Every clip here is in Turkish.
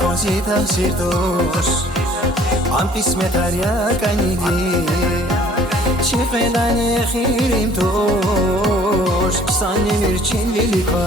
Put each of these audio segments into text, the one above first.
Konzita sirtos am pismetaria kanigi chifedane khirim tosh sani mirchin lilikwa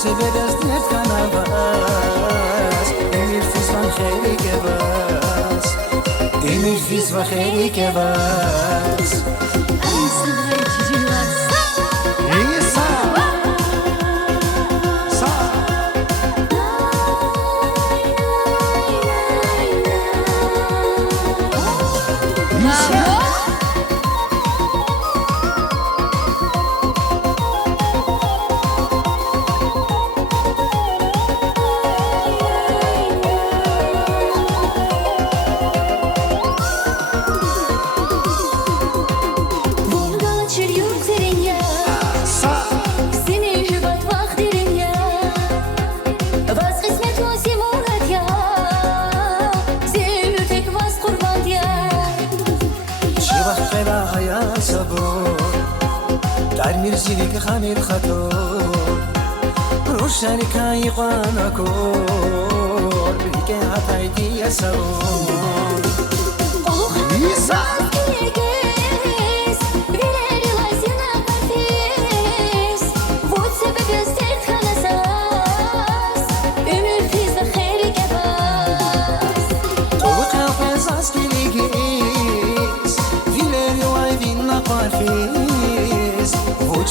Sebedez net kanavas Emir fiz van khayri kebas Emir fiz van khayri kebas İsa Sa در میرزیری که خمیر خطور روشنی کایی قوانا کور بریگه عطایدی سرور ایسا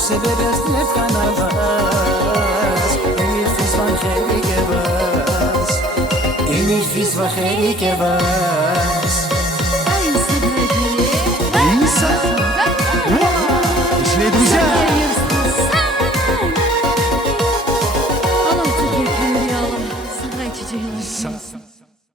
Sebedez net kanavas Emir fiz van khayri kebas Emir fiz van khayri kebas